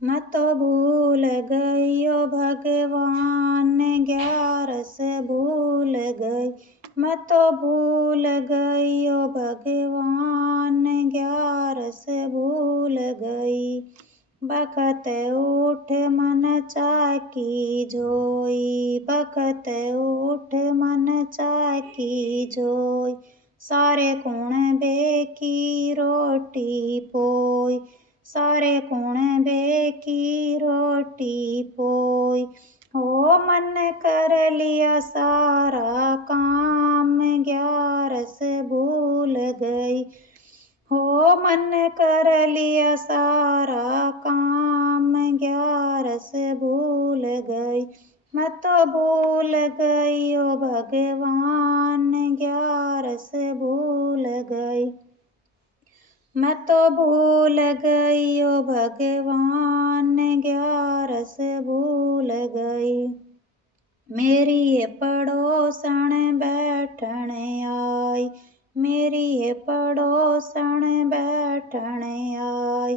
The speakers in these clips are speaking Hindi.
मैं तो भूल गई ओ भगवान, 11 भूल गई। मैं तो भूल गई ओ भगवान, 11 भूल गई। बखत उठ मन चाकी जोई, बखत उठ मन चाकी जोई। सारे कुण बेकी रोटी पोई, सारे कुण बेकी रोटी पोई। हो मन कर लिया सारा काम, 11 भूल गई। हो मन कर लिया सारा काम, 11 भूल गई। मैं तो भूल गई ओ भगवान, 11 भूल गई। मैं तो भूल गई ओ भगवान, 11 भूल गई। मेरी ये पड़ोसन बैठण आई, मेरी ये पड़ोसन बैठण आई।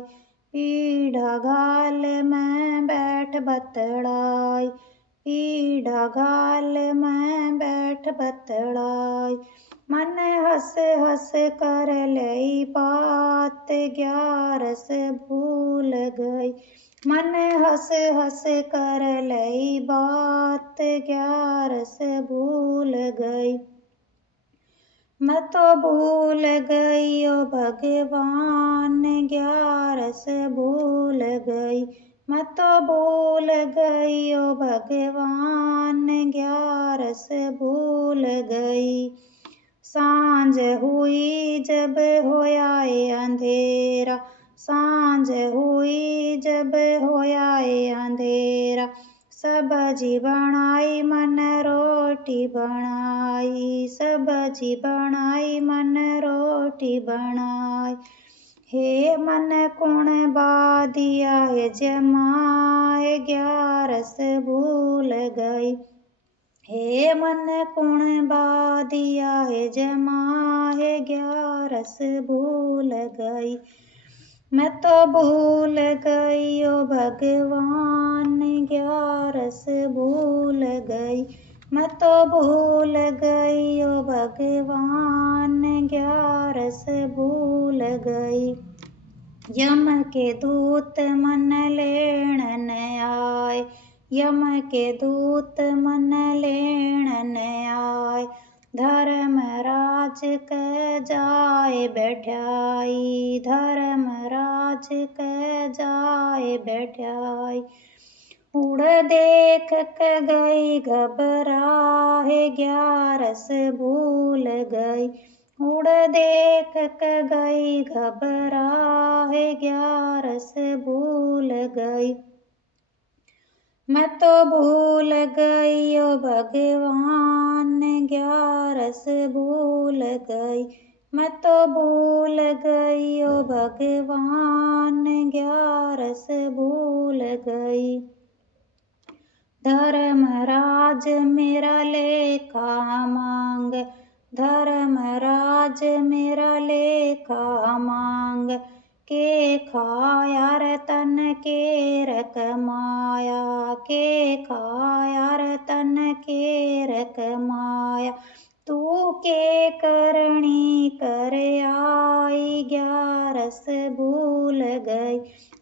पीढ़ा घाल में बैठ बतड़ाई, पीढ़ा घाल में बैठ बतड़ाई। मन हंस हंस कर लई बात, 11 भूल गई। मन हंस हंस कर लई बात, 11 भूल गई। मैं तो भूल गई ओ भगवान, 11 भूल गई। मैं तो भूल गई ओ भगवान, 11 भूल गई। सांझ हुई जब होया अंधेरा, सांझ हुई जब होया अंधेरा। सब्जी बनाई मन रोटी बनाई, सब्जी बनाई मन रोटी बनाई। हे मन कुण बादिया है जमाए, 11 भूल गई। हे मन कुण बादिया है जमाए, 11 भूल गई। मैं तो भूल गई ओ भगवान, 11 भूल गई। मैं तो भूल गई ओ भगवान, 11 भूल गई। यम के दूत मन लेण न आए, यम के दूत मन लेण न आए। धर्मराज क जाए बैठाई, धर्मराज क जाए बैठाई। उड़ देख क गई घबराए, 11 भूल गई। उड़ देख क गई घबराए, 11 भूल गई। मैं तो भूल गई ओ भगवान, 11 भूल गई। मैं तो भूल गई ओ भगवान, 11 भूल गई। धर्मराज मेरा लेखा मांग, धर्मराज मेरा लेखा मांग। के खाया रतन के रकमाया, के खाया रतन के रकमाया। तू के करणी कर आई, 11 भूल गई।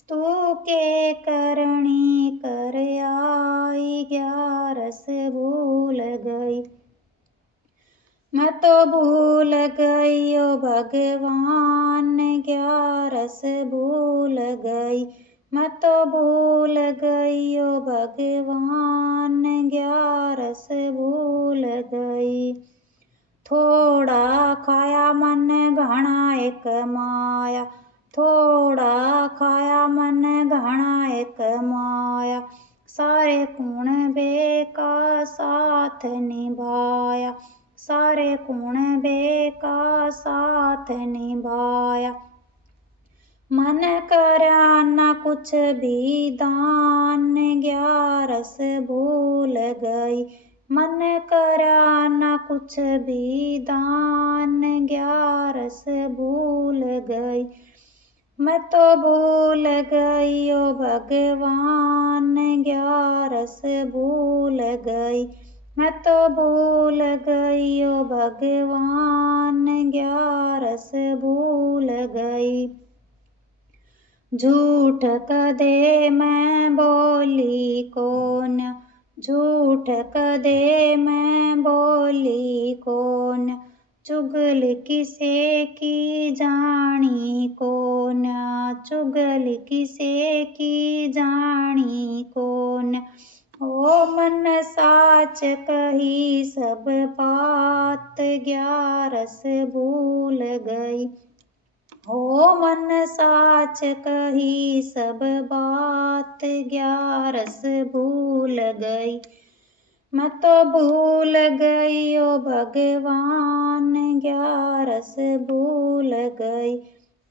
तू के करणी कर आई, 11 भूल गई। मैं तो भूल गई ओ भगवान, 11 भूल गई। मैं तो भूल गई ओ भगवान, 11 भूल गई। थोड़ा खाया मन घना एक माया, थोड़ा खाया मन घना एक माया। सारे कुण बेका साथ निभाया, सारे कुण बेका साथ निभाया। मन करया न कुछ भी दान, 11 भूल गई। मन करया न कुछ भी दान, 11 भूल गई। मैं तो भूल गई ओ भगवान, ग्यारस भूल गई। मैं तो भूल गई ओ भगवान, ग्यारस भूल गई। झूठ कदे मैं बोली को न, झूठ कदे मैं बोली को न। चुगल किसे की जानी को न, चुगल किसे की जानी को न। ओ मन साच कही सब बात, ग्यारस भूल गई। ओ मन साच कही सब बात, ग्यारस भूल गई। मैं तो भूल गई ओ भगवान, ग्यारस भूल गई।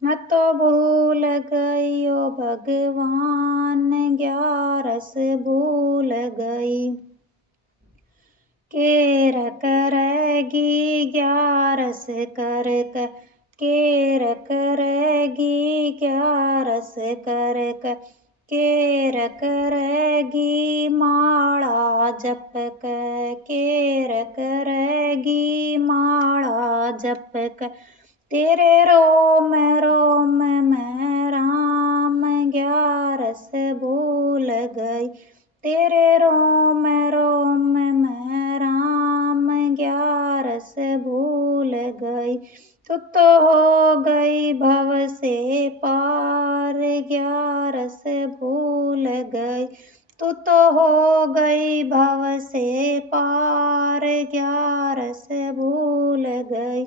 मैं तो भूल गई ओ भगवान, ग्यारस भूल गई। केर करेगी ग्यारस कर कर, केर करेगी ग्यारस कर कर। केर करेगी माला जप कर, केर करेगी माला जप कर। तेरे रोम रोम में राम, ग्यारस भूल गई। तेरे रोम रोम में राम, ग्यारस भूल गई। तू तो हो गई भव से पार, ग्यारस भूल गई। तू तो हो गई भव से पार, ग्यारस भूल गई।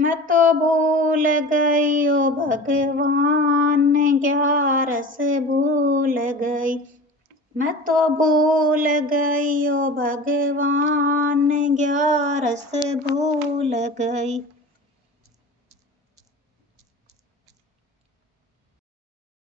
मैं तो भूल गई ओ भगवान, ग्यारस भूल गई। मैं तो भूल गई ओ भगवान, ग्यारस भूल गई।